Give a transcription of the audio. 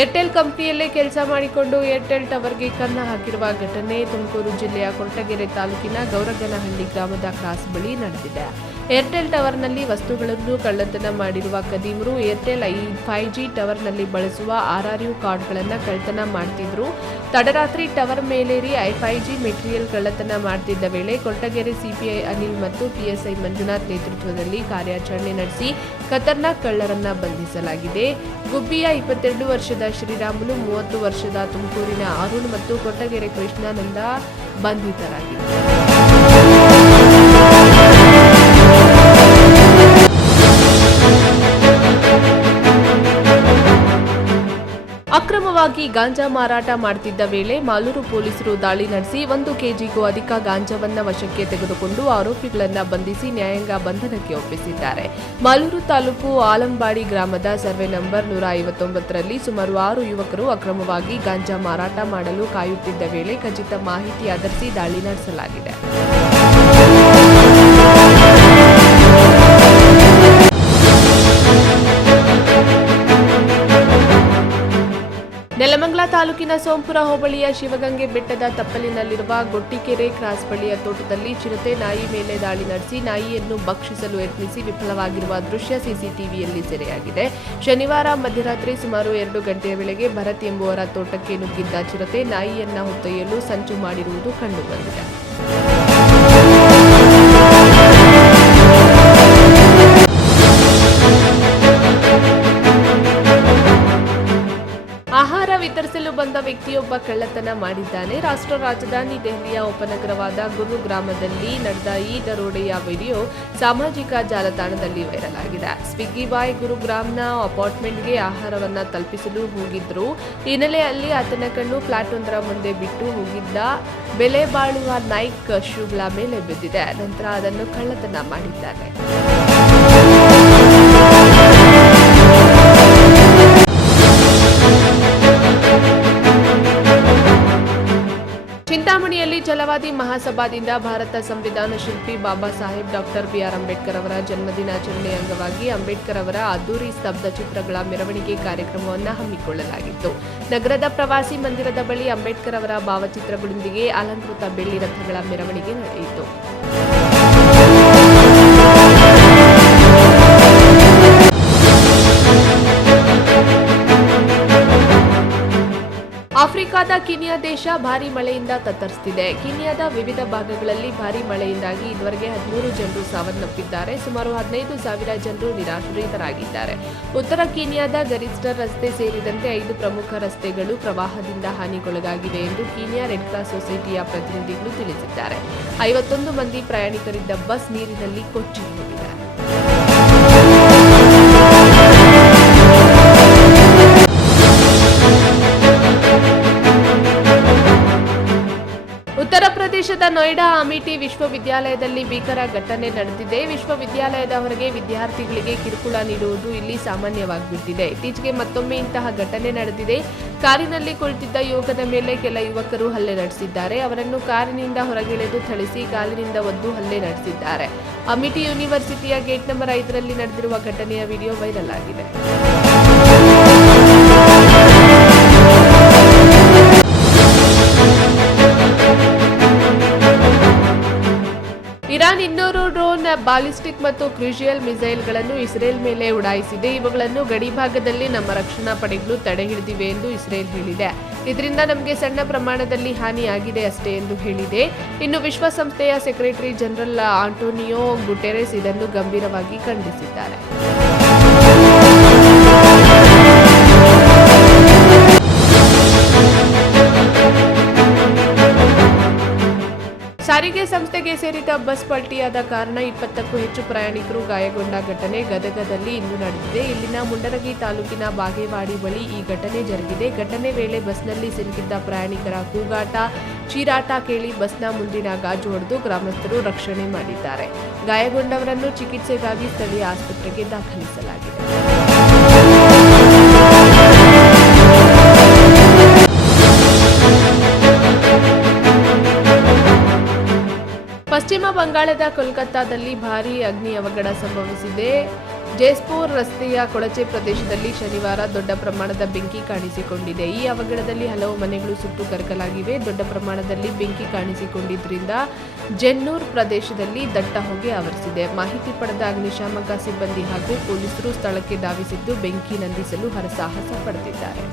Airtel ಕಂಪನಿಯಲ್ಲೇ ಕೆಲಸ ಮಾಡಿಕೊಂಡು Airtel ಟವರ್ಗೆ ಕನ್ನ ಹಾಕಿರುವ ಘಟನೆ ತುಮಕೂರು ಜಿಲ್ಲೆಯ ಕೊರಟಗೆರೆ ತಾಲೂಕಿನ ಗೌರಗನಹಳ್ಳಿ ಗ್ರಾಮದ ಕ್ರಾಸ್ ಬಳಿ ನಡೆದಿದೆ. ಏರ್ಟೆಲ್ ಟವರ್ನಲ್ಲಿ ವಸ್ತುಗಳನ್ನು ಕಳ್ಳತನ ಮಾಡಿರುವ ಕದೀಮರು ಏರ್ಟೆಲ್ ಐ ಫೈವ್ ಜಿ ಟವರ್ನಲ್ಲಿ ಬಳಸುವ ಆರ್ಆರ್ಯು ಕಾರ್ಡ್ಗಳನ್ನು ಕಳ್ಳತನ ಮಾಡ್ತಿದ್ರು. ತಡರಾತ್ರಿ ಟವರ್ ಮೇಲೇರಿ ಐ ಫೈ ಜಿ ಮೆಟೀರಿಯಲ್ ಕಳ್ಳತನ ಮಾಡ್ತಿದ್ದ ವೇಳೆ ಕೊಟ್ಟಗೆರೆ ಸಿಪಿಐ ಅನಿಲ್ ಮತ್ತು ಪಿಎಸ್ಐ ಮಂಜುನಾಥ್ ನೇತೃತ್ವದಲ್ಲಿ ಕಾರ್ಯಾಚರಣೆ ನಡೆಸಿ ಖತರ್ನಾಕ್ ಕಳ್ಳರನ್ನ ಬಂಧಿಸಲಾಗಿದೆ. ಗುಬ್ಬಿಯ ಇಪ್ಪತ್ತೆರಡು ವರ್ಷದ ಶ್ರೀರಾಮುಲು, ಮೂವತ್ತು ವರ್ಷದ ತುಮಕೂರಿನ ಅರುಣ್ ಮತ್ತು ಕೊಟ್ಟಗೆರೆ ಕೃಷ್ಣಾನಂದ ಬಂಧಿತರಾಗಿದ್ದಾರೆ. ಗಾಂಜಾ ಮಾರಾಟ ಮಾಡ್ತಿದ್ದ ವೇಳೆ ಮಾಲೂರು ಪೊಲೀಸರು ದಾಳಿ ನಡೆಸಿ ಒಂದು ಕೆಜಿಗೂ ಅಧಿಕ ಗಾಂಜಾವನ್ನ ವಶಕ್ಕೆ ತೆಗೆದುಕೊಂಡು ಆರೋಪಿಗಳನ್ನು ಬಂಧಿಸಿ ನ್ಯಾಯಾಂಗ ಬಂಧನಕ್ಕೆ ಒಪ್ಪಿಸಿದ್ದಾರೆ. ಮಾಲೂರು ತಾಲೂಕು ಆಲಂಬಾಡಿ ಗ್ರಾಮದ ಸರ್ವೆ ನಂಬರ್ ನೂರ ಐವತ್ತೊಂಬತ್ತರಲ್ಲಿ ಸುಮಾರು ಆರು ಯುವಕರು ಅಕ್ರಮವಾಗಿ ಗಾಂಜಾ ಮಾರಾಟ ಮಾಡಲು ಕಾಯುತ್ತಿದ್ದ ವೇಳೆ ಖಚಿತ ಮಾಹಿತಿ ಆಧರಿಸಿ ದಾಳಿ ನಡೆಸಲಾಗಿದೆ. ತಾಲೂಕಿನ ಸೋಂಪುರ ಹೋಬಳಿಯ ಶಿವಗಂಗೆ ಬೆಟ್ಟದ ತಪ್ಪಲಿನಲ್ಲಿರುವ ಗೊಟ್ಟಿಕೆರೆ ಕ್ರಾಸ್ ಬಳಿಯ ತೋಟದಲ್ಲಿ ಚಿರತೆ ನಾಯಿ ಮೇಲೆ ದಾಳಿ ನಡೆಸಿ ನಾಯಿಯನ್ನು ಭಕ್ಷಿಸಲು ಯತ್ನಿಸಿ ವಿಫಲವಾಗಿರುವ ದೃಶ್ಯ ಸಿಸಿಟಿವಿಯಲ್ಲಿ ಸೆರೆಯಾಗಿದೆ. ಶನಿವಾರ ಮಧ್ಯರಾತ್ರಿ ಸುಮಾರು ಎರಡು ಗಂಟೆಯ ವೇಳೆಗೆ ಭರತ್ ಎಂಬುವರ ತೋಟಕ್ಕೆ ನುಗ್ಗಿದ್ದ ಚಿರತೆ ನಾಯಿಯನ್ನ ಹೊತ್ತೊಯ್ಯಲು ಸಂಚು ಮಾಡಿರುವುದು ಕಂಡುಬಂದಿದೆ. ಬಂದ ವ್ಯಕ್ತಿಯೊಬ್ಬ ಕಳ್ಳತನ ಮಾಡಿದ್ದಾನೆ. ರಾಷ್ಟ್ರ ರಾಜಧಾನಿ ದೆಹಲಿಯ ಉಪನಗರವಾದ ಗುರುಗ್ರಾಮದಲ್ಲಿ ನಡೆದ ಈ ದರೋಡೆಯ ವಿಡಿಯೋ ಸಾಮಾಜಿಕ ಜಾಲತಾಣದಲ್ಲಿ ವೈರಲ್ ಆಗಿದೆ ಸ್ವಿಗ್ಗಿ ಬಾಯ್ ಗುರುಗ್ರಾಮ್ನ ಅಪಾರ್ಟ್ಮೆಂಟ್ಗೆ ಆಹಾರವನ್ನ ತಲುಪಿಸಲು ಹೋಗಿದ್ರು. ಹಿನ್ನೆಲೆಯಲ್ಲಿ ಆತನ ಕಣ್ಣು ಫ್ಲಾಟ್ ಒಂದರ ಮುಂದೆ ಬಿಟ್ಟು ಹೋಗಿದ್ದ ಬೆಲೆ ಬಾಳುವ ನೈಕ್ ಶೂಗಳ ಮೇಲೆ ಬಿದ್ದಿದೆ. ನಂತರ ಅದನ್ನು ಕಳ್ಳತನ ಮಾಡಿದ್ದಾನೆ. ಚಿಂತಾಮಣಿಯಲ್ಲಿ ಛಲವಾದಿ ಮಹಾಸಭಾದಿಂದ ಭಾರತ ಸಂವಿಧಾನ ಶಿಲ್ಪಿ Baba Saheb doctor B R Ambedkar ಅವರ ಜನ್ಮದಿನಾಚರಣೆ ಅಂಗವಾಗಿ ಅಂಬೇಡ್ಕರ್ ಅವರ ಅದ್ದೂರಿ ಸ್ತಬ್ಧ ಚಿತ್ರಗಳ ಮೆರವಣಿಗೆ ಕಾರ್ಯಕ್ರಮವನ್ನು ಹಮ್ಮಿಕೊಳ್ಳಲಾಗಿತ್ತು. ನಗರದ ಪ್ರವಾಸಿ ಮಂದಿರದ ಬಳಿ ಅಂಬೇಡ್ಕರ್ ಅವರ ಭಾವಚಿತ್ರಗಳೊಂದಿಗೆ ಅಲಂಕೃತ ಬೆಳ್ಳಿ ರಥಗಳ ಮೆರವಣಿಗೆ ನಡೆಯಿತು. ಕಿನಿಯಾ ದೇಶ ಭಾರಿ ಮಳೆಯಿಂದ ತತ್ತರಿಸುತ್ತಿದೆ ಕಿನಿಯಾದ ವಿವಿಧ ಭಾಗಗಳಲ್ಲಿ ಭಾರಿ ಮಳೆಯಿಂದಾಗಿ ಇದುವರೆಗೆ ಹದಿಮೂರು ಜನರು ಸಾವನ್ನಪ್ಪಿದ್ದಾರೆ. ಸುಮಾರು ಹದಿನೈದು ಸಾವಿರ ಜನರು ನಿರಾಶ್ರಿತರಾಗಿದ್ದಾರೆ. ಉತ್ತರ ಕೀನಿಯಾದ ಗರಿಸ್ಟರ್ ರಸ್ತೆ ಸೇರಿದಂತೆ ಐದು ಪ್ರಮುಖ ರಸ್ತೆಗಳು ಪ್ರವಾಹದಿಂದ ಹಾನಿಗೊಳಗಾಗಿವೆ ಎಂದು ಕೀನಿಯಾ ರೆಡ್ ಕ್ರಾಸ್ ಸೊಸೈಟಿಯ ಪ್ರತಿನಿಧಿಗಳು ತಿಳಿಸಿದ್ದಾರೆ. ಐವತ್ತೊಂದು ಮಂದಿ ಪ್ರಯಾಣಿಕರಿದ್ದ ಬಸ್ ನೀರಿನಲ್ಲಿ ಕೊಚ್ಚಿ ಹೋಗಿದೆ ನೋಯ್ಡಾ ಅಮಿಟಿ ವಿಶ್ವವಿದ್ಯಾಲಯದಲ್ಲಿ ಭೀಕರ ಘಟನೆ ನಡೆದಿದೆ. ವಿಶ್ವವಿದ್ಯಾಲಯದ ಹೊರಗೆ ವಿದ್ಯಾರ್ಥಿಗಳಿಗೆ ಕಿರುಕುಳ ನೀಡುವುದು ಇಲ್ಲಿ ಸಾಮಾನ್ಯವಾಗಿಬಿಟ್ಟಿದೆ. ಇತ್ತೀಚೆಗೆ ಮತ್ತೊಮ್ಮೆ ಇಂತಹ ಘಟನೆ ನಡೆದಿದೆ. ಕಾರಿನಲ್ಲಿ ಕುಳಿತಿದ್ದ ಯುವಕನ ಮೇಲೆ ಕೆಲ ಯುವಕರು ಹಲ್ಲೆ ನಡೆಸಿದ್ದಾರೆ. ಅವರನ್ನು ಕಾರಿನಿಂದ ಹೊರಗಿಳೆದು ಥಳಿಸಿ ಕಾಲಿನಿಂದ ಒದ್ದು ಹಲ್ಲೆ ನಡೆಸಿದ್ದಾರೆ. ಅಮಿಟಿ ಯೂನಿವರ್ಸಿಟಿಯ ಗೇಟ್ ನಂಬರ್ ಐದರಲ್ಲಿ ನಡೆದಿರುವ ಘಟನೆಯ ವಿಡಿಯೋ ವೈರಲ್ ಆಗಿದೆ. ಬಾಲಿಸ್ಟಿಕ್ ಮತ್ತು ಕ್ರೂಷಿಯಲ್ ಮಿಸೈಲ್ಗಳನ್ನು ಇಸ್ರೇಲ್ ಮೇಲೆ ಉಡಾಯಿಸಿದೆ. ಇವುಗಳನ್ನು ಗಡಿಭಾಗದಲ್ಲಿ ನಮ್ಮ ರಕ್ಷಣಾ ಪಡೆಗಳು ತಡೆ ಹಿಡಿದಿವೆ ಎಂದು ಇಸ್ರೇಲ್ ಹೇಳಿದೆ. ಇದರಿಂದ ನಮಗೆ ಸಣ್ಣ ಪ್ರಮಾಣದಲ್ಲಿ ಹಾನಿಯಾಗಿದೆ ಅಷ್ಟೇ ಎಂದು ಹೇಳಿದೆ. ಇನ್ನು ವಿಶ್ವಸಂಸ್ಥೆಯ ಸೆಕ್ರೆಟರಿ ಜನರಲ್ ಆಂಟೋನಿಯೋ ಗುಟೆರೆಸ್ ಇದನ್ನು ಗಂಭೀರವಾಗಿ ಖಂಡಿಸಿದ್ದಾರೆ. ಸಂಸ್ಥೆಗೆ ಸೇರಿದ ಬಸ್ ಪಲ್ಟಿಯಾದ ಕಾರಣ ಇಪ್ಪತ್ತಕ್ಕೂ ಹೆಚ್ಚು ಪ್ರಯಾಣಿಕರು ಗಾಯಗೊಂಡ ಘಟನೆ ಗದಗದಲ್ಲಿ ಇಂದು ನಡೆದಿದೆ. ಇಲ್ಲಿನ ಮುಂಡರಗಿ ತಾಲೂಕಿನ ಬಾಗೇವಾಡಿ ಬಳಿ ಈ ಘಟನೆ ಜರುಗಿದೆ. ಘಟನೆ ವೇಳೆ ಬಸ್ನಲ್ಲಿ ಸಿಲುಕಿದ್ದ ಪ್ರಯಾಣಿಕರ ಕೂಗಾಟ ಚೀರಾಟ ಕೇಳಿ ಬಸ್ನ ಮುಂದಿನ ಗಾಜು ಹೊಡೆದು ಗ್ರಾಮಸ್ಥರು ರಕ್ಷಣೆ ಮಾಡಿದ್ದಾರೆ. ಗಾಯಗೊಂಡವರನ್ನು ಚಿಕಿತ್ಸೆಗಾಗಿ ಸ್ಥಳೀಯ ಆಸ್ಪತ್ರೆಗೆ ದಾಖಲಿಸಲಾಗಿದೆ. ಪಶ್ಚಿಮ ಬಂಗಾಳದ ಕೋಲ್ಕತ್ತಾದಲ್ಲಿ ಭಾರೀ ಅಗ್ನಿ ಅವಘಡ ಸಂಭವಿಸಿದೆ. ಜೇಸ್ಪುರ್ ರಸ್ತೆಯ ಕೊಳಚೆ ಪ್ರದೇಶದಲ್ಲಿ ಶನಿವಾರ ದೊಡ್ಡ ಪ್ರಮಾಣದ ಬೆಂಕಿ ಕಾಣಿಸಿಕೊಂಡಿದೆ. ಈ ಅವಘಡದಲ್ಲಿ ಹಲವು ಮನೆಗಳು ಸುಟ್ಟು ಕರಕಲಾಗಿವೆ. ದೊಡ್ಡ ಪ್ರಮಾಣದಲ್ಲಿ ಬೆಂಕಿ ಕಾಣಿಸಿಕೊಂಡಿದ್ದರಿಂದ ಜೆನ್ನೂರ್ ಪ್ರದೇಶದಲ್ಲಿ ದಟ್ಟ ಹೊಗೆ ಆವರಿಸಿದೆ. ಮಾಹಿತಿ ಪಡೆದ ಅಗ್ನಿಶಾಮಕ ಸಿಬ್ಬಂದಿ ಹಾಗೂ ಪೊಲೀಸರು ಸ್ಥಳಕ್ಕೆ ಧಾವಿಸಿದ್ದು ಬೆಂಕಿ ನಂದಿಸಲು ಹರಸಾಹಸ ಪಡೆದಿದ್ದಾರೆ.